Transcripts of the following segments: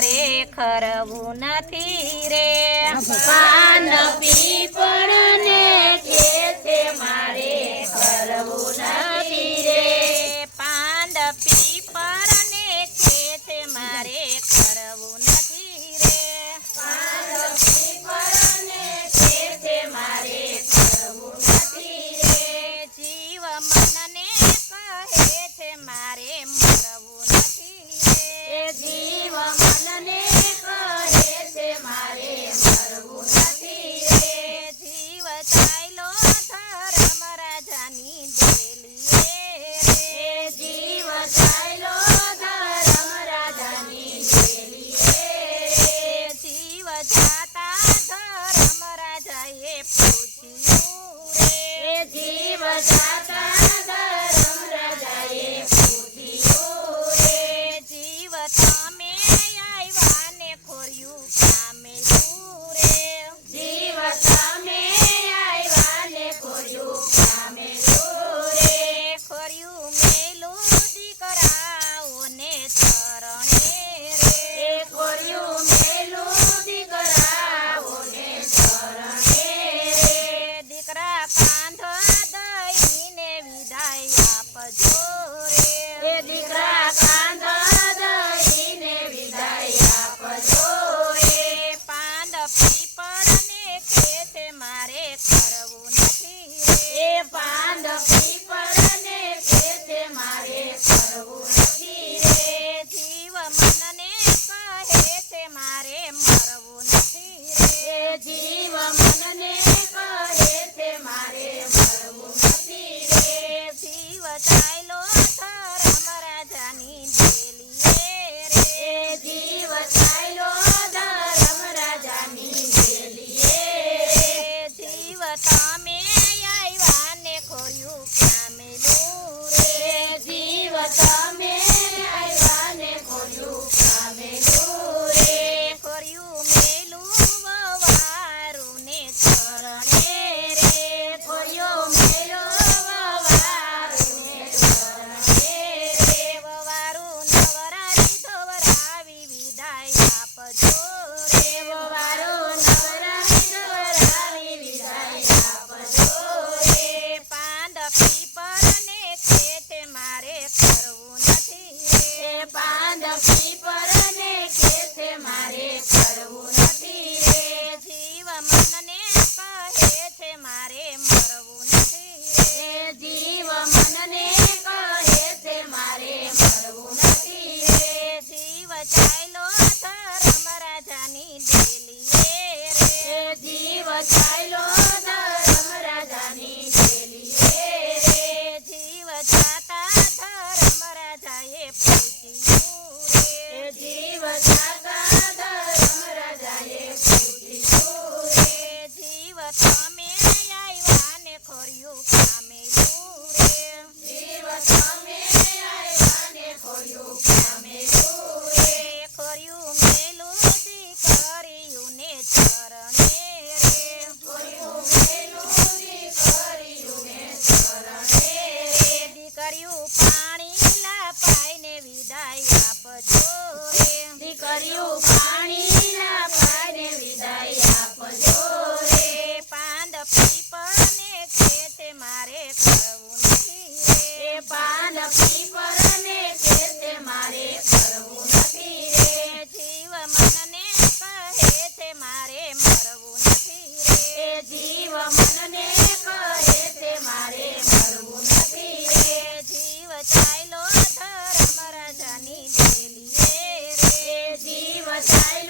મારે ખરવું નથી રે. પાન પીપળ ને છે મારે ખરવું નથી રે. પાન પીપળ ને છે મારે ખરવું નથી રે. પાન પીપળ ને છે મારે ખરવું નથી રે. જીવ મનને કહે છે મારે મરવું April, કામે આવ્યા ને ખોયું ક્યાં મેલું ચાયલો ધરમ રાજાની દેલીએ જીવ ચાયલો જાતા ધરમ રાજાએ જીવ જાતા ધરમ રાજાએ પૂજ્યું રે. જીવ આવ્યા ને ખોર્યું કામેલું Bye, guys.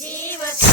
જીવ